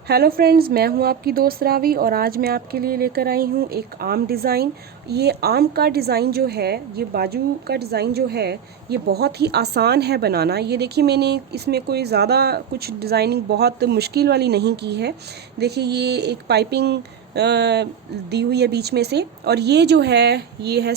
Hello friends, मैं हूं आपकी दोस्त रावी और आज मैं आपके लिए लेकर आई हूं एक आम डिज़ाइन। ये आम का डिज़ाइन जो है, ये बाजू का डिज़ाइन जो है, ये बहुत ही आसान है बनाना। ये देखिए, मैंने इसमें कोई ज़्यादा कुछ डिज़ाइनिंग बहुत मुश्किल वाली नहीं की है। देखिए, ये एक पाइपिंग दी हुई है बीच में से, और ये जो है ये है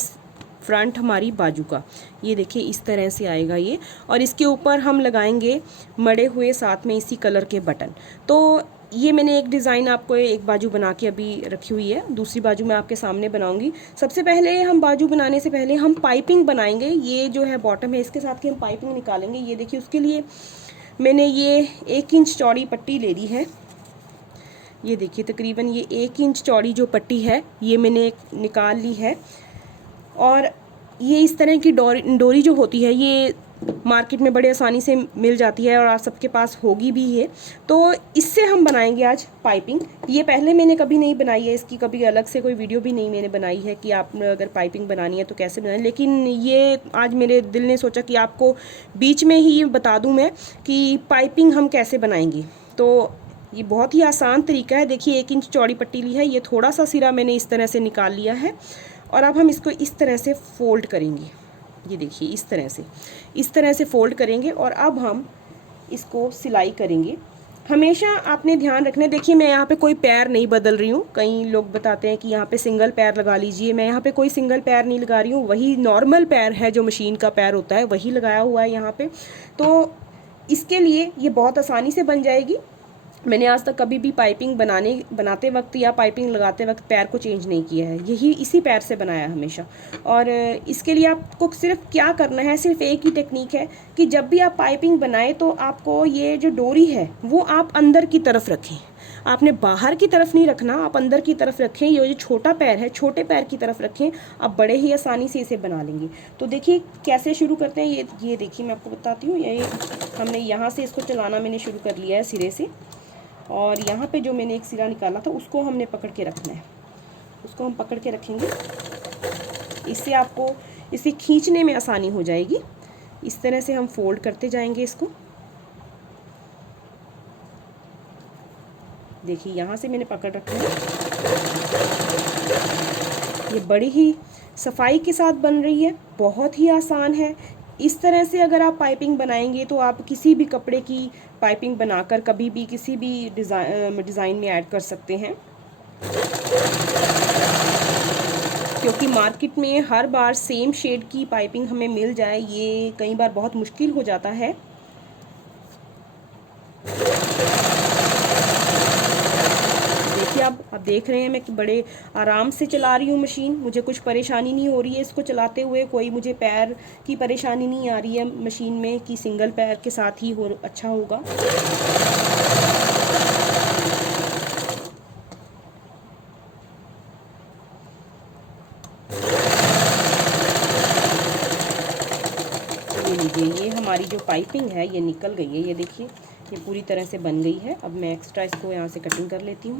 फ्रंट हमारी बाजू का। ये देखिए इस तरह से आएगा ये, और इसके ऊपर हम लगाएंगे मड़े हुए साथ में इसी कलर के बटन। तो ये मैंने एक डिज़ाइन आपको एक बाजू बना के अभी रखी हुई है, दूसरी बाजू मैं आपके सामने बनाऊंगी। सबसे पहले हम बाजू बनाने से पहले हम पाइपिंग बनाएंगे। ये जो है बॉटम है, इसके साथ की हम पाइपिंग निकालेंगे। ये देखिए, उसके लिए मैंने ये 1 इंच चौड़ी पट्टी ले ली है। ये देखिए, तकरीबन ये 1 इंच चौड़ी जो पट्टी है ये मैंने निकाल ली है। और ये इस तरह की डोरी जो होती है ये मार्केट में बड़े आसानी से मिल जाती है और आप सबके पास होगी भी है। तो इससे हम बनाएंगे आज पाइपिंग। ये पहले मैंने कभी नहीं बनाई है, इसकी कभी अलग से कोई वीडियो भी नहीं मैंने बनाई है कि आप अगर पाइपिंग बनानी है तो कैसे बनाएं। लेकिन ये आज मेरे दिल ने सोचा कि आपको बीच में ही बता दूं मैं कि पाइपिंग हम कैसे बनाएंगे। तो ये बहुत ही आसान तरीका है। देखिए, 1 इंच चौड़ी पट्टी ली है, ये थोड़ा सा सिरा मैंने इस तरह से निकाल लिया है, और अब हम इसको इस तरह से फोल्ड करेंगे। ये देखिए, इस तरह से फोल्ड करेंगे, और अब हम इसको सिलाई करेंगे। हमेशा आपने ध्यान रखना है, देखिए मैं यहाँ पे कोई पैर नहीं बदल रही हूँ। कई लोग बताते हैं कि यहाँ पे सिंगल पैर लगा लीजिए, मैं यहाँ पे कोई सिंगल पैर नहीं लगा रही हूँ। वही नॉर्मल पैर है जो मशीन का पैर होता है, वही लगाया हुआ है यहाँ पे। तो इसके लिए ये बहुत आसानी से बन जाएगी। मैंने आज तक कभी भी पाइपिंग बनाते वक्त या पाइपिंग लगाते वक्त पैर को चेंज नहीं किया है, यही इसी पैर से बनाया हमेशा। और इसके लिए आपको सिर्फ क्या करना है, सिर्फ एक ही टेक्निक है कि जब भी आप पाइपिंग बनाएं तो आपको ये जो डोरी है वो आप अंदर की तरफ रखें। आपने बाहर की तरफ नहीं रखना, आप अंदर की तरफ रखें। ये जो छोटा पैर है, छोटे पैर की तरफ रखें, आप बड़े ही आसानी से इसे बना लेंगे। तो देखिए कैसे शुरू करते हैं। ये देखिए, मैं आपको बताती हूँ। ये हमने यहाँ से इसको चलाना मैंने शुरू कर लिया है सिरे से, और यहाँ पे जो मैंने एक सिरा निकाला था उसको हमने पकड़ के रखना है। उसको हम पकड़ के रखेंगे, इससे आपको इसे खींचने में आसानी हो जाएगी। इस तरह से हम फोल्ड करते जाएंगे इसको। देखिए, यहाँ से मैंने पकड़ रखा है। ये बड़ी ही सफाई के साथ बन रही है, बहुत ही आसान है। इस तरह से अगर आप पाइपिंग बनाएंगे तो आप किसी भी कपड़े की पाइपिंग बनाकर कभी भी किसी भी डिज़ाइन में ऐड कर सकते हैं। क्योंकि मार्केट में हर बार सेम शेड की पाइपिंग हमें मिल जाए, ये कई बार बहुत मुश्किल हो जाता है। आप देख रहे हैं मैं बड़े आराम से चला रही हूँ मशीन, मुझे कुछ परेशानी नहीं हो रही है इसको चलाते हुए। कोई मुझे पैर की परेशानी नहीं आ रही है मशीन में कि सिंगल पैर के साथ ही हो अच्छा होगा। ये लीजिए, ये हमारी जो पाइपिंग है ये निकल गई है। ये देखिए, ये पूरी तरह से बन गई है। अब मैं एक्स्ट्रा इसको यहाँ से कटिंग कर लेती हूँ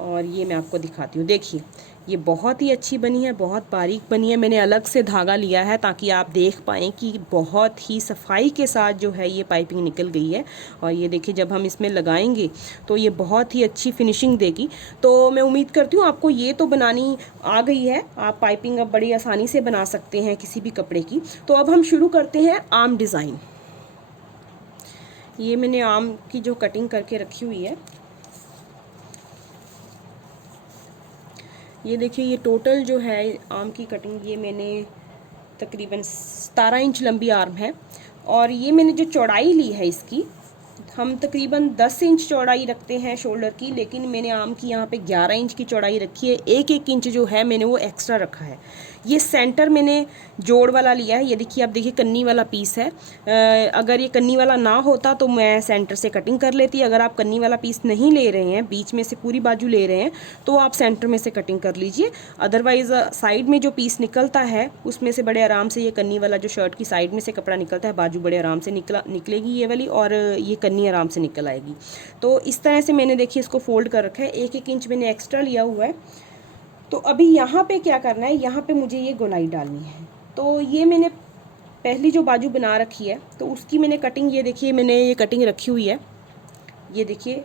और ये मैं आपको दिखाती हूँ। देखिए, ये बहुत ही अच्छी बनी है, बहुत बारीक बनी है। मैंने अलग से धागा लिया है ताकि आप देख पाएँ कि बहुत ही सफाई के साथ जो है ये पाइपिंग निकल गई है। और ये देखिए, जब हम इसमें लगाएंगे तो ये बहुत ही अच्छी फिनिशिंग देगी। तो मैं उम्मीद करती हूँ आपको ये तो बनानी आ गई है। आप पाइपिंग अब बड़ी आसानी से बना सकते हैं किसी भी कपड़े की। तो अब हम शुरू करते हैं आम डिज़ाइन। ये मैंने आम की जो कटिंग करके रखी हुई है, ये देखिए, ये टोटल जो है आम की कटिंग, ये मैंने तकरीबन 17 इंच लंबी आर्म है। और ये मैंने जो चौड़ाई ली है इसकी, हम तकरीबन 10 इंच चौड़ाई रखते हैं शोल्डर की, लेकिन मैंने आम की यहाँ पे 11 इंच की चौड़ाई रखी है। 1-1 इंच जो है मैंने वो एक्स्ट्रा रखा है। ये सेंटर मैंने जोड़ वाला लिया है। ये देखिए, आप देखिए कन्नी वाला पीस है। अगर ये कन्नी वाला ना होता तो मैं सेंटर से कटिंग कर लेती। अगर आप कन्नी वाला पीस नहीं ले रहे हैं, बीच में से पूरी बाजू ले रहे हैं, तो आप सेंटर में से कटिंग कर लीजिए। अदरवाइज़ साइड में जो पीस निकलता है उसमें से बड़े आराम से ये कन्नी वाला जो शर्ट की साइड में से कपड़ा निकलता है, बाजू बड़े आराम से निकलेगी ये वाली, और ये कन्नी आराम से निकल आएगी। तो इस तरह से मैंने देखिए इसको फोल्ड कर रखा है। 1-1 इंच मैंने एक्स्ट्रा लिया हुआ है। तो अभी यहाँ पे क्या करना है, यहाँ पे मुझे ये गोलाई डालनी है। तो ये मैंने पहली जो बाजू बना रखी है तो उसकी मैंने कटिंग, ये देखिए मैंने ये कटिंग रखी हुई है। ये देखिए,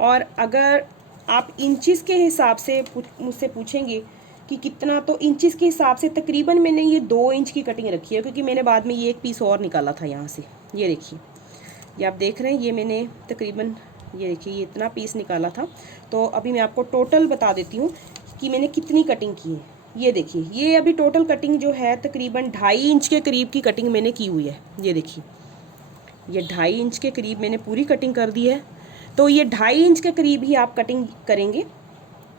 और अगर आप इंचेस के हिसाब से मुझसे पूछेंगे कि कितना, तो इंचेस के हिसाब से तकरीबन मैंने ये 2 इंच की कटिंग रखी है, क्योंकि मैंने बाद में ये एक पीस और निकाला था यहाँ से। ये देखिए, ये आप देख रहे हैं, ये मैंने तकरीबन, ये देखिए, ये इतना पीस निकाला था। तो अभी मैं आपको टोटल बता देती हूँ कि मैंने कितनी कटिंग की है। ये देखिए, ये अभी टोटल कटिंग जो है तकरीबन 2.5 इंच के करीब की कटिंग मैंने की हुई है। ये देखिए, ये 2.5 इंच के करीब मैंने पूरी कटिंग कर दी है। तो ये 2.5 इंच के करीब ही आप कटिंग करेंगे।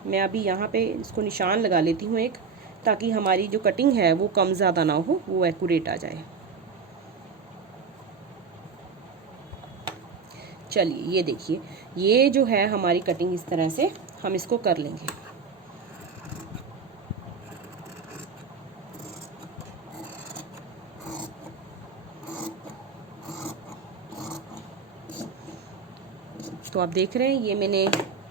मैं अभी यहाँ पे इसको निशान लगा लेती हूँ एक, ताकि हमारी जो कटिंग है वो कम ज़्यादा ना हो, वो एक्यूरेट आ जाए। चलिए, ये देखिए, ये जो है हमारी कटिंग, इस तरह से हम इसको कर लेंगे। तो आप देख रहे हैं, ये मैंने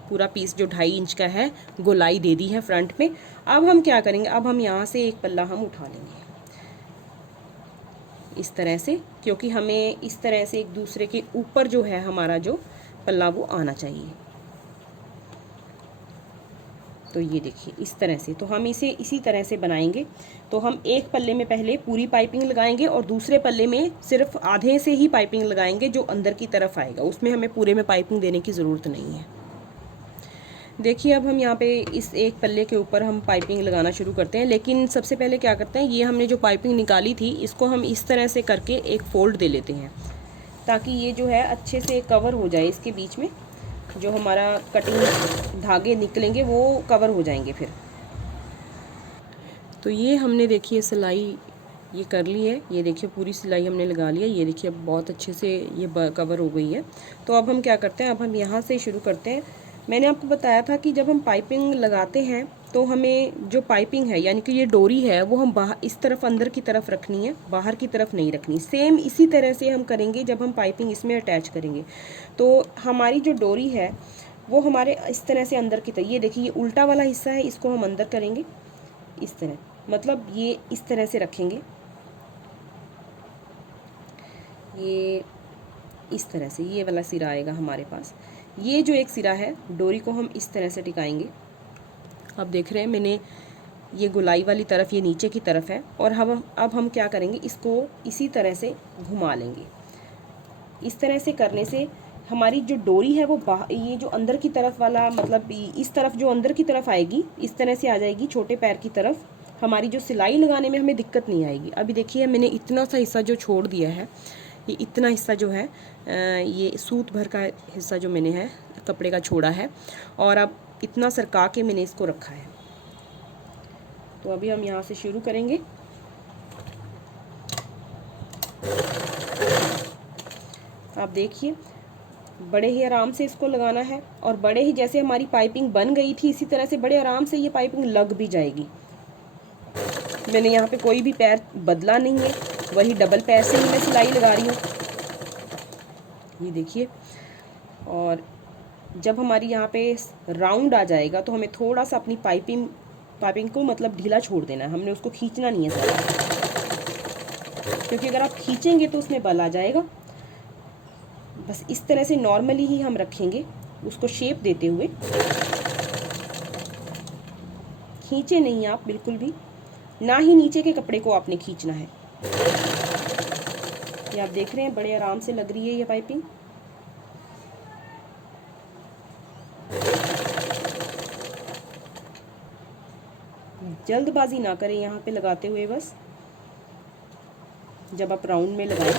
पूरा पीस जो 2.5 इंच का है गोलाई दे दी है फ्रंट में। अब हम क्या करेंगे, अब हम यहाँ से एक पल्ला हम उठा लेंगे इस तरह से, क्योंकि हमें इस तरह से एक दूसरे के ऊपर जो है हमारा जो पल्ला वो आना चाहिए। तो ये देखिए, इस तरह से, तो हम इसे इसी तरह से बनाएंगे। तो हम एक पल्ले में पहले पूरी पाइपिंग लगाएंगे और दूसरे पल्ले में सिर्फ आधे से ही पाइपिंग लगाएंगे, जो अंदर की तरफ आएगा, उसमें हमें पूरे में पाइपिंग देने की ज़रूरत नहीं है। देखिए, अब हम यहाँ पे इस एक पल्ले के ऊपर हम पाइपिंग लगाना शुरू करते हैं। लेकिन सबसे पहले क्या करते हैं, ये हमने जो पाइपिंग निकाली थी इसको हम इस तरह से करके एक फ़ोल्ड दे लेते हैं, ताकि ये जो है अच्छे से कवर हो जाए। इसके बीच में जो हमारा कटिंग धागे निकलेंगे वो कवर हो जाएंगे फिर। तो ये हमने, देखिए, सिलाई ये कर ली है। ये देखिए, पूरी सिलाई हमने लगा ली है। ये देखिए, अब बहुत अच्छे से ये कवर हो गई है। तो अब हम क्या करते हैं, अब हम यहाँ से शुरू करते हैं। मैंने आपको बताया था कि जब हम पाइपिंग लगाते हैं तो हमें जो पाइपिंग है, यानी कि ये डोरी है, वो हम बाहर इस तरफ अंदर की तरफ रखनी है, बाहर की तरफ नहीं रखनी। सेम इसी तरह से हम करेंगे जब हम पाइपिंग इसमें अटैच करेंगे। तो हमारी जो डोरी है वो हमारे इस तरह से अंदर की तरफ, ये देखिए, ये उल्टा वाला हिस्सा है, इसको हम अंदर करेंगे इस तरह, मतलब ये इस तरह से रखेंगे, ये इस तरह से ये वाला सिरा आएगा हमारे पास। ये जो एक सिरा है, डोरी को हम इस तरह से टिकाएंगे। अब देख रहे हैं, मैंने ये गोलाई वाली तरफ, ये नीचे की तरफ है, और अब हम क्या करेंगे, इसको इसी तरह से घुमा लेंगे। इस तरह से करने से हमारी जो डोरी है वो ये जो अंदर की तरफ वाला, मतलब इस तरफ जो अंदर की तरफ आएगी, इस तरह से आ जाएगी छोटे पैर की तरफ। हमारी जो सिलाई लगाने में हमें दिक्कत नहीं आएगी। अभी देखिए, मैंने इतना सा हिस्सा जो छोड़ दिया है, ये इतना हिस्सा जो है, ये सूत भर का हिस्सा जो मैंने है कपड़े का छोड़ा है, और अब इतना सरका के मैंने इसको रखा है। तो अभी हम यहाँ से शुरू करेंगे। आप देखिए, बड़े ही आराम से इसको लगाना है, और बड़े ही, जैसे हमारी पाइपिंग बन गई थी इसी तरह से बड़े आराम से ये पाइपिंग लग भी जाएगी। मैंने यहाँ पे कोई भी पैर बदला नहीं है, वही डबल पैर से ही मैं सिलाई लगा रही हूँ। ये देखिए, और जब हमारी यहाँ पे राउंड आ जाएगा तो हमें थोड़ा सा अपनी पाइपिंग को मतलब ढीला छोड़ देना है, हमने उसको खींचना नहीं है ज़्यादा, क्योंकि अगर आप खींचेंगे तो उसमें बल आ जाएगा। बस इस तरह से नॉर्मली ही हम रखेंगे, उसको शेप देते हुए। खींचे नहीं आप बिल्कुल भी, ना ही नीचे के कपड़े को आपने खींचना है। ये आप देख रहे हैं, बड़े आराम से लग रही है ये पाइपिंग। जल्दबाजी ना करें यहाँ पे लगाते हुए, बस जब आप राउंड में लगाएं,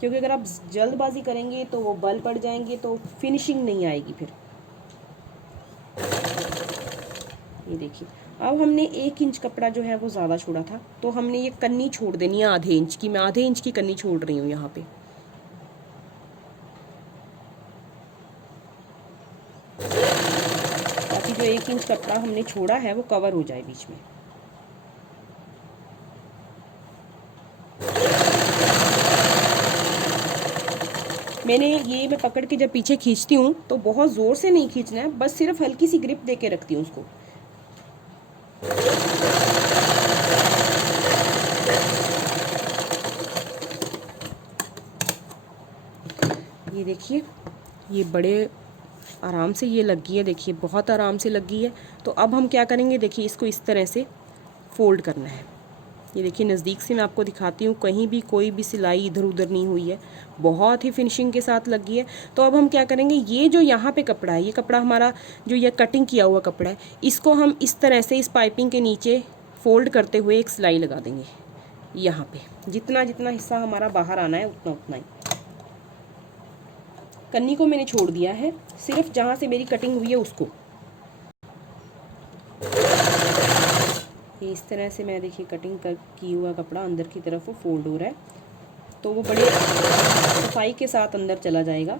क्योंकि अगर आप जल्दबाजी करेंगे तो वो बल पड़ जाएंगे, तो फिनिशिंग नहीं आएगी फिर। ये देखिए, अब हमने 1 इंच कपड़ा जो है वो ज़्यादा छोड़ा था, तो हमने ये कन्नी छोड़ देनी है आधे इंच की। मैं आधे इंच की कन्नी छोड़ रही हूँ यहाँ पे। ताकि जो 1 इंच कपड़ा हमने छोड़ा है वो कवर हो जाए बीच में। मैं पकड़ के जब पीछे खींचती हूँ तो बहुत ज़ोर से नहीं खींचना है, बस सिर्फ हल्की सी ग्रिप दे के रखती हूँ उसको। ये देखिए, ये बड़े आराम से ये लग गई है, देखिए बहुत आराम से लग गई है। तो अब हम क्या करेंगे, देखिए इसको इस तरह से फ़ोल्ड करना है। ये देखिए नज़दीक से मैं आपको दिखाती हूँ, कहीं भी कोई भी सिलाई इधर उधर नहीं हुई है, बहुत ही फिनिशिंग के साथ लगी है। तो अब हम क्या करेंगे, ये जो यहाँ पे कपड़ा है, ये कपड़ा हमारा जो ये कटिंग किया हुआ कपड़ा है, इसको हम इस तरह से इस पाइपिंग के नीचे फ़ोल्ड करते हुए एक सिलाई लगा देंगे यहाँ पे। जितना जितना हिस्सा हमारा बाहर आना है उतना उतना ही। कन्नी को मैंने छोड़ दिया है, सिर्फ जहाँ से मेरी कटिंग हुई है उसको। ये इस तरह से मैं देखिए कटिंग की हुआ कपड़ा अंदर की तरफ वो फोल्ड हो रहा है, तो वो बड़े सफाई के साथ अंदर चला जाएगा।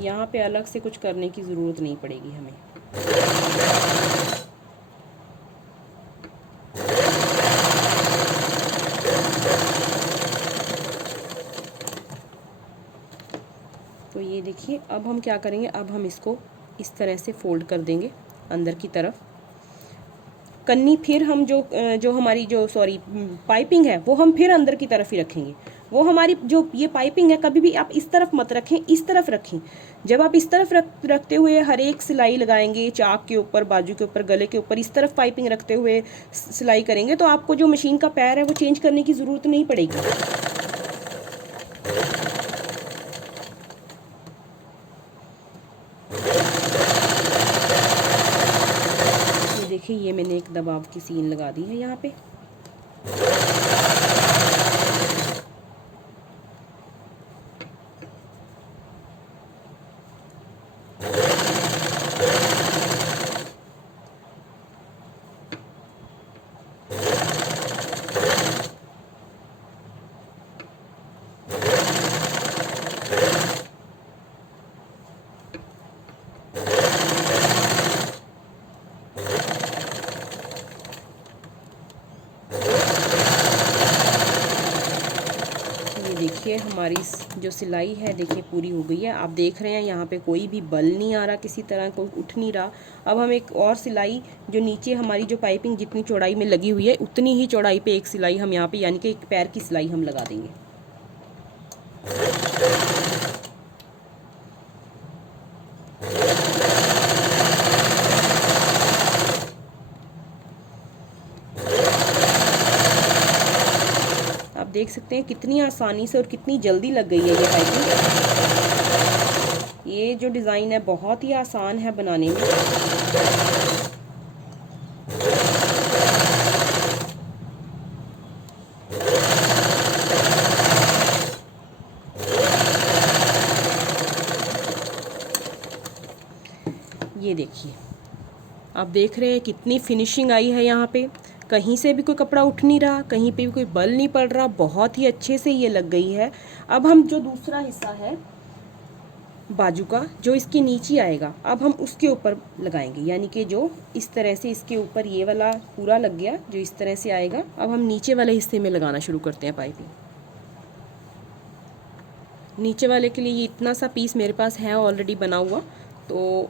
यहाँ पे अलग से कुछ करने की ज़रूरत नहीं पड़ेगी हमें। तो ये देखिए अब हम क्या करेंगे, अब हम इसको इस तरह से फोल्ड कर देंगे अंदर की तरफ। कन्नी फिर हम जो हमारी जो पाइपिंग है वो हम फिर अंदर की तरफ ही रखेंगे। वो हमारी जो ये पाइपिंग है कभी भी आप इस तरफ मत रखें, इस तरफ रखें। जब आप इस तरफ रखते हुए हर एक सिलाई लगाएंगे, चाक के ऊपर, बाजू के ऊपर, गले के ऊपर, इस तरफ पाइपिंग रखते हुए सिलाई करेंगे, तो आपको जो मशीन का पैर है वो चेंज करने की ज़रूरत नहीं पड़ेगी। देखिए ये मैंने एक दबाव की सीन लगा दी है यहाँ पे। देखिए हमारी जो सिलाई है देखिए पूरी हो गई है। आप देख रहे हैं यहाँ पे कोई भी बल नहीं आ रहा, किसी तरह कोई उठ नहीं रहा। अब हम एक और सिलाई जो नीचे हमारी जो पाइपिंग जितनी चौड़ाई में लगी हुई है उतनी ही चौड़ाई पे एक सिलाई हम यहाँ पे, यानी कि एक पैर की सिलाई हम लगा देंगे। आप देख सकते हैं कितनी आसानी से और कितनी जल्दी लग गई है ये पाइपिंग। ये जो डिज़ाइन है बहुत ही आसान है बनाने में। ये देखिए आप देख रहे हैं कितनी फिनिशिंग आई है यहाँ पे। कहीं से भी कोई कपड़ा उठ नहीं रहा, कहीं पे भी कोई बल नहीं पड़ रहा, बहुत ही अच्छे से ये लग गई है। अब हम जो दूसरा हिस्सा है बाजू का जो इसके नीचे आएगा, अब हम उसके ऊपर लगाएंगे, यानी कि जो इस तरह से इसके ऊपर ये वाला पूरा लग गया जो इस तरह से आएगा। अब हम नीचे वाले हिस्से में लगाना शुरू करते हैं पाइपिंग। नीचे वाले के लिए ये इतना सा पीस मेरे पास है ऑलरेडी बना हुआ, तो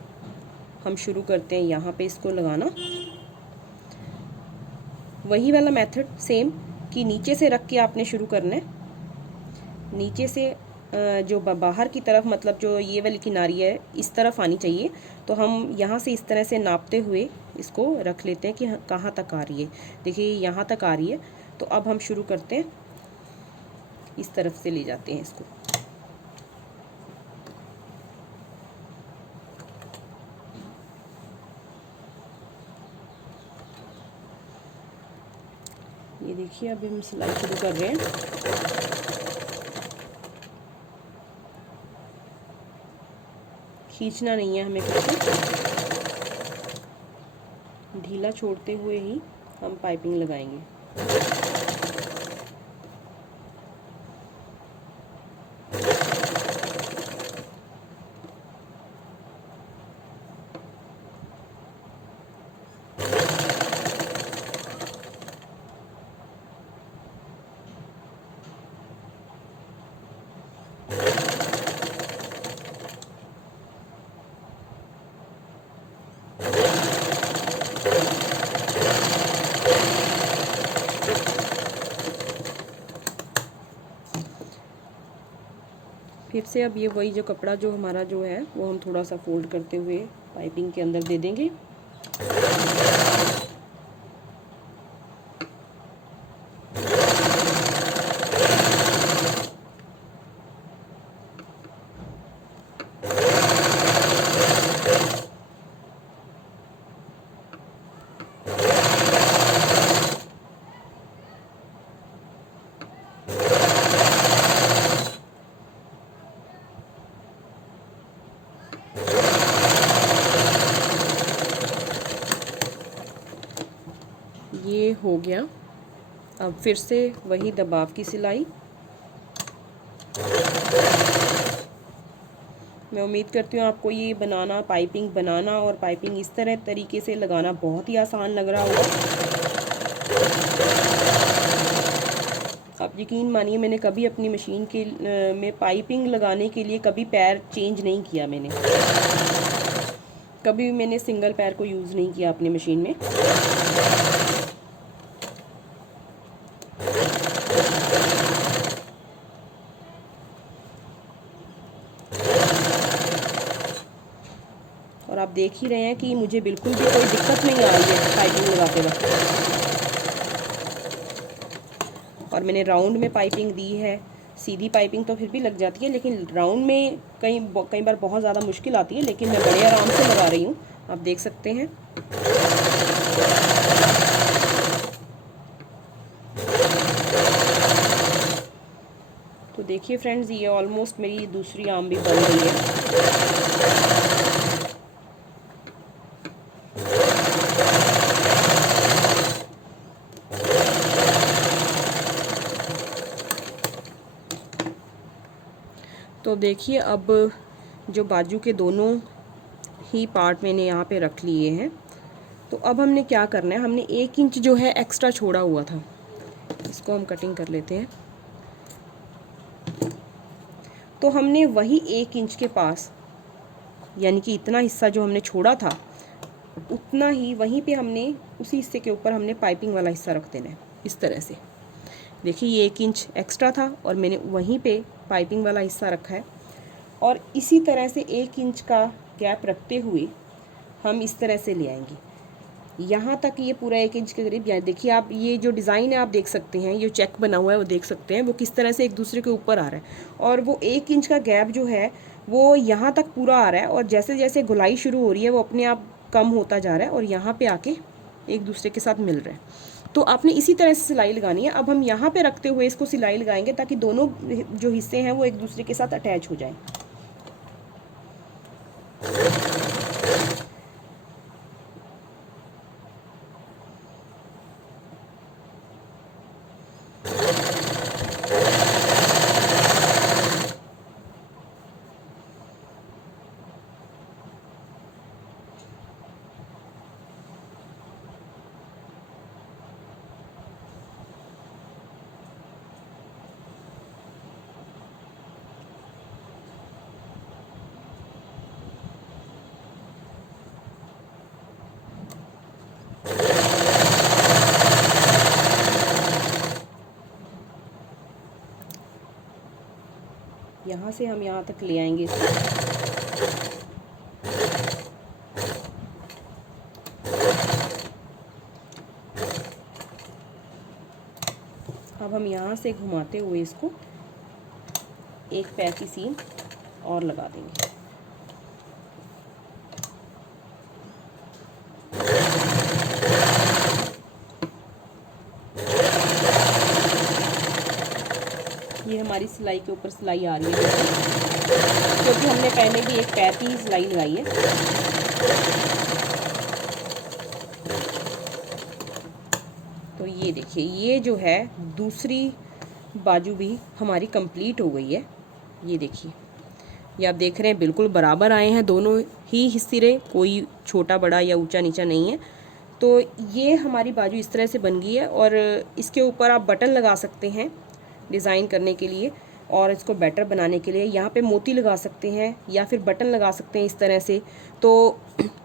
हम शुरू करते हैं यहाँ पे इसको लगाना। वही वाला मेथड सेम कि नीचे से रख के आपने शुरू करना है। नीचे से जो बाहर की तरफ, मतलब जो ये वाली किनारी है इस तरफ आनी चाहिए, तो हम यहाँ से इस तरह से नापते हुए इसको रख लेते हैं कि कहाँ तक आ रही है। देखिए यहाँ तक आ रही है, तो अब हम शुरू करते हैं, इस तरफ से ले जाते हैं इसको। ये देखिए अभी हम सिलाई शुरू कर रहे हैं। खींचना नहीं है हमें कुछ, ढीला छोड़ते हुए ही हम पाइपिंग लगाएंगे। फिर से अब ये वही जो कपड़ा जो हमारा जो है वो हम थोड़ा सा फोल्ड करते हुए पाइपिंग के अंदर दे देंगे। ये हो गया। अब फिर से वही दबाव की सिलाई। मैं उम्मीद करती हूँ आपको ये बनाना, पाइपिंग बनाना और पाइपिंग इस तरह तरीके से लगाना बहुत ही आसान लग रहा होगा। आप यकीन मानिए मैंने कभी अपनी मशीन के में पाइपिंग लगाने के लिए कभी पैर चेंज नहीं किया। कभी भी मैंने सिंगल पैर को यूज़ नहीं किया अपनी मशीन में। और आप देख ही रहे हैं कि मुझे बिल्कुल भी कोई दिक्कत नहीं आ रही है पाइपिंग लगाते वक्त। और मैंने राउंड में पाइपिंग दी है। सीधी पाइपिंग तो फिर भी लग जाती है, लेकिन राउंड में कई बार बहुत ज़्यादा मुश्किल आती है, लेकिन मैं बड़े आराम से लगा रही हूँ, आप देख सकते हैं। तो देखिए फ्रेंड्स, ये ऑलमोस्ट मेरी दूसरी आर्म भी बन गई है। तो देखिए अब जो बाजू के दोनों ही पार्ट मैंने यहाँ पे रख लिए हैं। तो अब हमने क्या करना है, हमने 1 इंच जो है एक्स्ट्रा छोड़ा हुआ था, इसको हम कटिंग कर लेते हैं। तो हमने वही 1 इंच के पास, यानी कि इतना हिस्सा जो हमने छोड़ा था उतना ही वहीं पे हमने उसी हिस्से के ऊपर हमने पाइपिंग वाला हिस्सा रख देना है इस तरह से। देखिए ये 1 इंच एक्स्ट्रा था और मैंने वहीं पे पाइपिंग वाला हिस्सा रखा है। और इसी तरह से 1 इंच का गैप रखते हुए हम इस तरह से ले आएंगे यहाँ तक, ये पूरा 1 इंच के करीब। देखिए आप ये जो डिज़ाइन है आप देख सकते हैं, ये चेक बना हुआ है वो देख सकते हैं, वो किस तरह से एक दूसरे के ऊपर आ रहा है। और वो 1 इंच का गैप जो है वो यहाँ तक पूरा आ रहा है, और जैसे जैसे गुलाई शुरू हो रही है वो अपने आप कम होता जा रहा है और यहाँ पे आके एक दूसरे के साथ मिल रहा है। तो आपने इसी तरह से सिलाई लगानी है। अब हम यहाँ पे रखते हुए इसको सिलाई लगाएंगे ताकि दोनों जो हिस्से हैं वो एक दूसरे के साथ अटैच हो जाएं। यहाँ से हम यहाँ तक ले आएंगे इसको। अब हम यहाँ से घुमाते हुए इसको एक पैर की सीम और लगा देंगे। ये हमारी सिलाई के ऊपर सिलाई आ रही है, क्योंकि हमने पहले भी एक पैर की सिलाई लगाई है। तो ये देखिए, ये जो है दूसरी बाजू भी हमारी कंप्लीट हो गई है। ये देखिए, ये आप देख रहे हैं बिल्कुल बराबर आए हैं दोनों ही हिस्से, कोई छोटा बड़ा या ऊंचा नीचा नहीं है। तो ये हमारी बाजू इस तरह से बन गई है। और इसके ऊपर आप बटन लगा सकते हैं डिज़ाइन करने के लिए, और इसको बेटर बनाने के लिए यहाँ पे मोती लगा सकते हैं या फिर बटन लगा सकते हैं इस तरह से। तो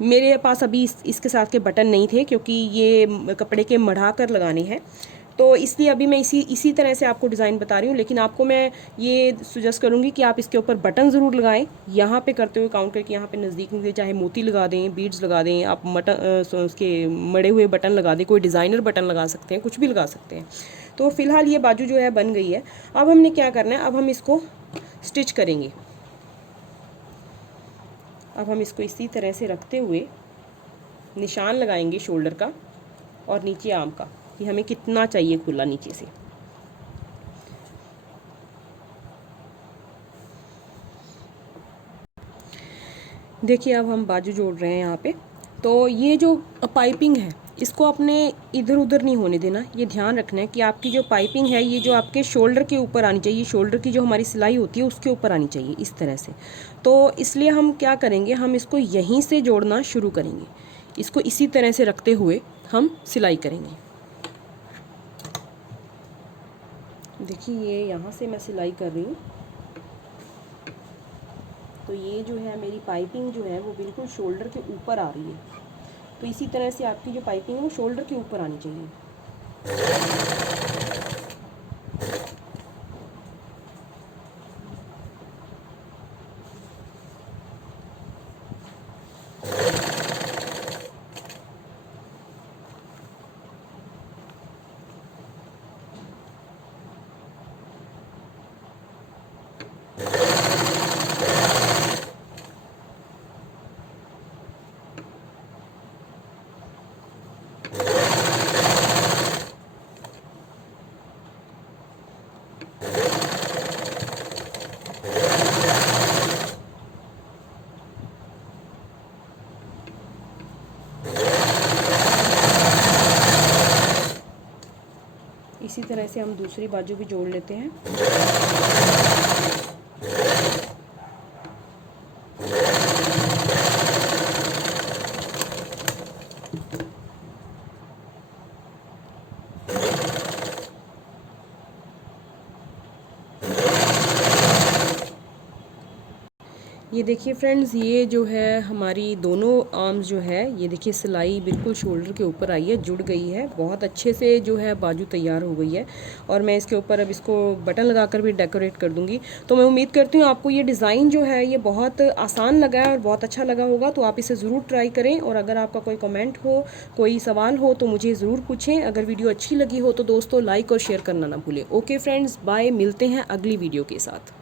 मेरे पास अभी इसके साथ के बटन नहीं थे, क्योंकि ये कपड़े के मढ़ा कर लगाने हैं। तो इसलिए अभी मैं इसी तरह से आपको डिज़ाइन बता रही हूँ, लेकिन आपको मैं ये सजेस्ट करूँगी कि आप इसके ऊपर बटन ज़रूर लगाएं। यहाँ पे करते हुए काउंटर के यहाँ पे नज़दीक में चाहे मोती लगा दें, बीड्स लगा दें, आप उसके मड़े हुए बटन लगा दें, कोई डिज़ाइनर बटन लगा सकते हैं, कुछ भी लगा सकते हैं। तो फ़िलहाल ये बाजू जो है बन गई है। अब हमने क्या करना है, अब हम इसको स्टिच करेंगे। अब हम इसको इसी तरह से रखते हुए निशान लगाएंगे शोल्डर का और नीचे आर्म का, कि हमें कितना चाहिए खुला नीचे से। देखिए अब हम बाजू जोड़ रहे हैं यहाँ पे। तो ये जो पाइपिंग है इसको अपने इधर उधर नहीं होने देना, ये ध्यान रखना है कि आपकी जो पाइपिंग है ये जो आपके शोल्डर के ऊपर आनी चाहिए, शोल्डर की जो हमारी सिलाई होती है उसके ऊपर आनी चाहिए इस तरह से। तो इसलिए हम क्या करेंगे, हम इसको यहीं से जोड़ना शुरू करेंगे, इसको इसी तरह से रखते हुए हम सिलाई करेंगे। देखिए ये यहाँ से मैं सिलाई कर रही हूँ। तो ये जो है मेरी पाइपिंग जो है वो बिल्कुल शोल्डर के ऊपर आ रही है। तो इसी तरह से आपकी जो पाइपिंग है वो शोल्डर के ऊपर आनी चाहिए। इसी तरह से हम दूसरी बाजू भी जोड़ लेते हैं। ये देखिए फ्रेंड्स, ये जो है हमारी दोनों आर्म्स जो है, ये देखिए सिलाई बिल्कुल शोल्डर के ऊपर आई है, जुड़ गई है, बहुत अच्छे से जो है बाजू तैयार हो गई है। और मैं इसके ऊपर अब इसको बटन लगाकर भी डेकोरेट कर दूंगी। तो मैं उम्मीद करती हूँ आपको ये डिज़ाइन जो है ये बहुत आसान लगा है और बहुत अच्छा लगा होगा। तो आप इसे ज़रूर ट्राई करें, और अगर आपका कोई कमेंट हो, कोई सवाल हो तो मुझे ज़रूर पूछें। अगर वीडियो अच्छी लगी हो तो दोस्तों लाइक और शेयर करना ना भूलें। ओके फ्रेंड्स, बाय, मिलते हैं अगली वीडियो के साथ।